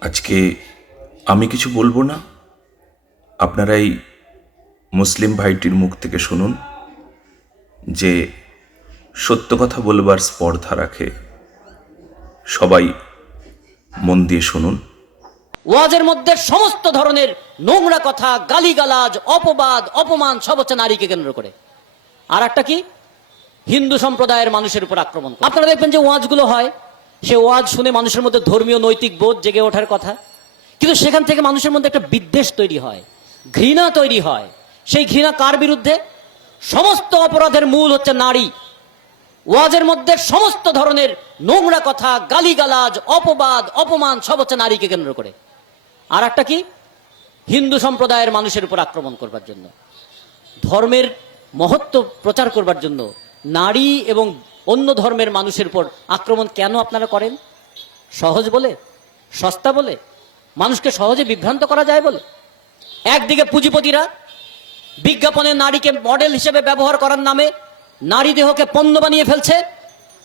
আজকে আমি কিছু বলব না। আপনারাই মুসলিম ভাইটির মুখ থেকে শুনুন যে সত্য কথা বলবার স্পর্ধা রাখে। সবাই মন দিয়ে শুনুন। ওয়াজের মধ্যে সমস্ত ধরনের নোংরা কথা, গালিগালাজ, অপবাদ, অপমান সব হচ্ছে নারীকে কেন্দ্র করে। আর একটা কি? হিন্দু সম্প্রদায়ের মানুষের উপর আক্রমণ আপনারা দেখবেন যে ওয়াজগুলো হয় সে ওয়াজ শুনে মানুষের মধ্যে ধর্মীয় নৈতিক বোধ জেগে ওঠার কথা। কিন্তু সেখান থেকে মানুষের মধ্যে একটা বিদ্বেষ তৈরি হয়, ঘৃণা তৈরি হয়। সেই ঘৃণা কার বিরুদ্ধে? সমস্ত অপরাধের মূল হচ্ছে নারী। ওয়াজের মধ্যে সমস্ত ধরনের নোংরা কথা, গালিগালাজ, অপবাদ, অপমান, সব হচ্ছে নারীকে কেন্দ্র করে। আর একটা কি? হিন্দু সম্প্রদায়ের মানুষের উপর আক্রমণ করবার জন্য। ধর্মের মহত্ব প্রচার করবার জন্য নারী এবং অন্য ধর্মের মানুষের উপর আক্রমণ কেন আপনারা করেন? সহজ বলে? সস্তা বলে? মানুষকে সহজে বিভ্রান্ত করা যায় বলে? একদিকে পুঁজিপতিরা বিজ্ঞাপনে নারীকে মডেল হিসেবে ব্যবহার করার নামে নারী দেহকে পণ্য বানিয়ে ফেলছে।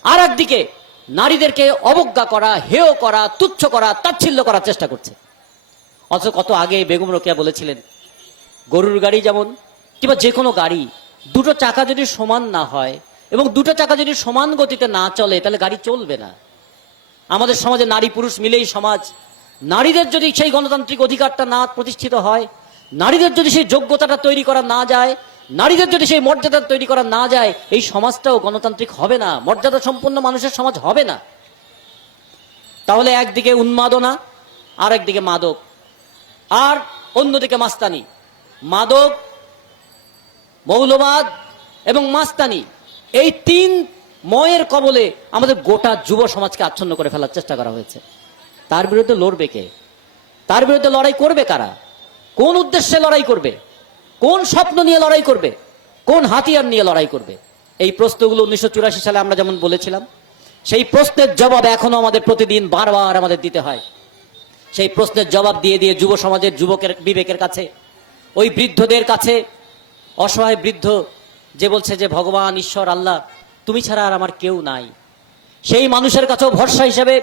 আর একদিকে নারীদেরকে অবজ্ঞা করা, হেয় করা, তুচ্ছ করা, তাচ্ছিল্য করার চেষ্টা করছে। অথচ কত আগে বেগম রোকেয়া বলেছিলেন, গরুর গাড়ি যেমন কিংবা যে কোনো গাড়ি, দুটো চাকা যদি সমান না হয় এবং দুটো চাকা যদি সমান গতিতে না চলে, তাহলে গাড়ি চলবে না। আমাদের সমাজে নারী পুরুষ মিলেই সমাজ। নারীদের যদি সেই গণতান্ত্রিক অধিকারটা না প্রতিষ্ঠিত হয়, নারীদের যদি সেই যোগ্যতাটা তৈরি করা না যায়, নারীদের যদি সেই মর্যাদা তৈরি করা না যায়, এই সমাজটাও গণতান্ত্রিক হবে না মর্যাদা সম্পন্ন মানুষের সমাজ হবে না। তাহলে একদিকে উন্মাদনা আর একদিকে মাদক, আর অন্যদিকে মাস্তানি। মাদক, মৌলবাদ এবং মাস্তানি। এই তিন ময়ের কবলে আমাদের গোটা যুব সমাজকে আচ্ছন্ন করে ফেলার চেষ্টা করা হয়েছে। তার বিরুদ্ধে লড়বে কে? তার বিরুদ্ধে লড়াই করবে কারা? কোন উদ্দেশ্যে লড়াই করবে? কোন স্বপ্ন নিয়ে লড়াই করবে? কোন হাতিয়ার নিয়ে লড়াই করবে? এই প্রশ্নগুলো উনিশশো চুরাশি সালে আমরা যেমন বলেছিলাম, সেই প্রশ্নের জবাব এখনও আমাদের প্রতিদিন বারবার আমাদের দিতে হয়। সেই প্রশ্নের জবাব দিয়ে দিয়ে যুব সমাজের যুবকের বিবেকের কাছে, ওই বৃদ্ধদের কাছে, অসহায় বৃদ্ধ যে বলছে যে, ভগবান, ঈশ্বর, আল্লাহ, তুমি ছাড়া আর আমার কেউ নাই। সেই মানুষের কাছেও ভরসা হিসেবে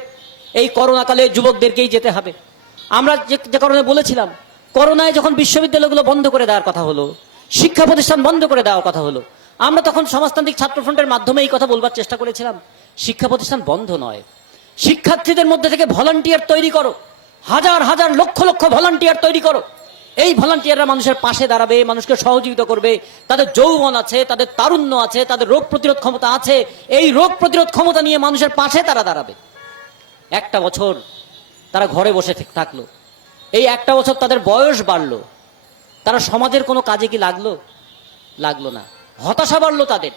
এই করোনাকালে যুবকদেরকেই যেতে হবে। আমরা যে কারণে বলেছিলাম, করোনায় যখন বিশ্ববিদ্যালয়গুলো বন্ধ করে দেওয়ার কথা হলো, শিক্ষা প্রতিষ্ঠান বন্ধ করে দেওয়ার কথা হলো, আমরা তখন সমাজতান্ত্রিক ছাত্র ফ্রন্টের মাধ্যমে এই কথা বলবার চেষ্টা করেছিলাম, শিক্ষা প্রতিষ্ঠান বন্ধ নয়। শিক্ষার্থীদের মধ্যে থেকে ভলান্টিয়ার তৈরি করো। হাজার হাজার, লক্ষ লক্ষ ভলান্টিয়ার তৈরি করো। এই ভলান্টিয়াররা মানুষের পাশে দাঁড়াবে, মানুষকে সহযোগিতা করবে। তাদের যৌবন আছে, তাদের তারুণ্য আছে, তাদের রোগ প্রতিরোধ ক্ষমতা আছে। এই রোগ প্রতিরোধ ক্ষমতা নিয়ে মানুষের পাশে তারা দাঁড়াবে। একটা বছর তারা ঘরে বসে থাক- থাকল। এই একটা বছর তাদের বয়স বাড়লো। তারা সমাজের কোনো কাজে কি লাগল? লাগল না। হতাশা বাড়লো তাদের।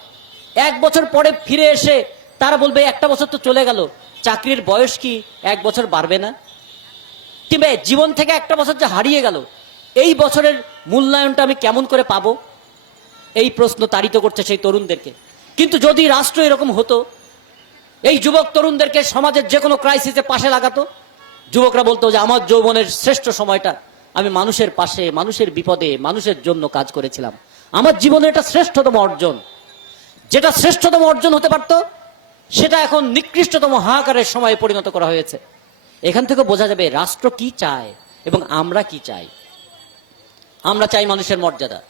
এক বছর পরে ফিরে এসে তারা বলবে, একটা বছর তো চলে গেল। চাকরির বয়স কি? এক বছর বাড়বে না? কিংবা জীবন থেকে একটা বছর যে হারিয়ে গেল এই বছরের মূল্যায়নটা আমি কেমন করে পাবো? এই প্রশ্ন তাড়িত করছে সেই তরুণদেরকে। কিন্তু যদি রাষ্ট্র এরকম হতো, এই যুবক তরুণদেরকে সমাজের যে কোনো ক্রাইসিসে পাশে লাগাতো, যুবকরা বলতো যে, আমার যৌবনের শ্রেষ্ঠ সময়টা আমি মানুষের পাশে, মানুষের বিপদে, মানুষের জন্য কাজ করেছিলাম। আমার জীবনে এটা শ্রেষ্ঠতম অর্জন। যেটা শ্রেষ্ঠতম অর্জন হতে পারত, সেটা এখন নিকৃষ্টতম হাহাকারের সময়ে পরিণত করা হয়েছে। এখান থেকে বোঝা যাবে রাষ্ট্র কি চায় এবং আমরা কি চাই। আমরা চাই মানুষের মর্যাদা,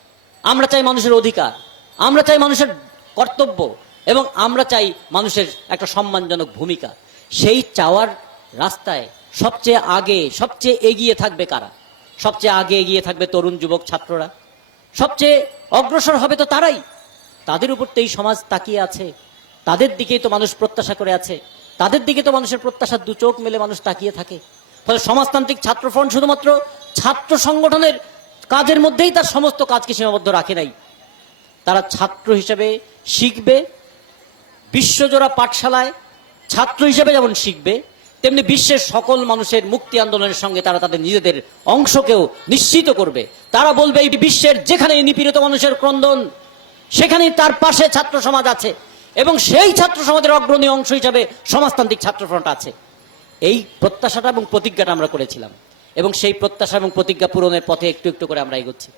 আমরা চাই মানুষের অধিকার, আমরা চাই মানুষের কর্তব্য, এবং আমরা চাই মানুষের একটা সম্মানজনক ভূমিকা। সেই চাওয়ার রাস্তায় সবচেয়ে আগে, সবচেয়ে এগিয়ে থাকবে কারা? সবচেয়ে আগে এগিয়ে থাকবে তরুণ যুবক ছাত্ররা। সবচেয়ে অগ্রসর হবে তো তারাই। তাদের উপর তো এই সমাজ তাকিয়ে আছে। তাদের দিকেই তো মানুষ প্রত্যাশা করে আছে। তাদের দিকে তো মানুষের প্রত্যাশা দু চোখ মেলে মানুষ তাকিয়ে থাকে। ফলে সমাজতান্ত্রিক ছাত্র ফ্রন্ট শুধুমাত্র ছাত্র সংগঠনের কাজের মধ্যেই তার সমস্ত কাজকে সীমাবদ্ধ রাখে নাই। তারা ছাত্র হিসেবে শিখবে, বিশ্বজোড়া পাঠশালায় ছাত্র হিসেবে যেমন শিখবে, তেমনি বিশ্বের সকল মানুষের মুক্তি আন্দোলনের সঙ্গে তারা তাদের নিজেদের অংশকেও নিশ্চিত করবে। তারা বলবে এই বিশ্বের যেখানে নিপীড়িত মানুষের ক্রন্দন, সেখানেই তার পাশে ছাত্র সমাজ আছে এবং সেই ছাত্র সমাজের অগ্রণী অংশ হিসাবে সমাজতান্ত্রিক ছাত্র ফ্রন্ট আছে। এই প্রত্যাশাটা এবং প্রতিজ্ঞাটা আমরা করেছিলাম। এবং সেই প্রত্যাশা এবং প্রতিজ্ঞা পূরণের পথে একটু একটু করে আমরা এগোচ্ছি।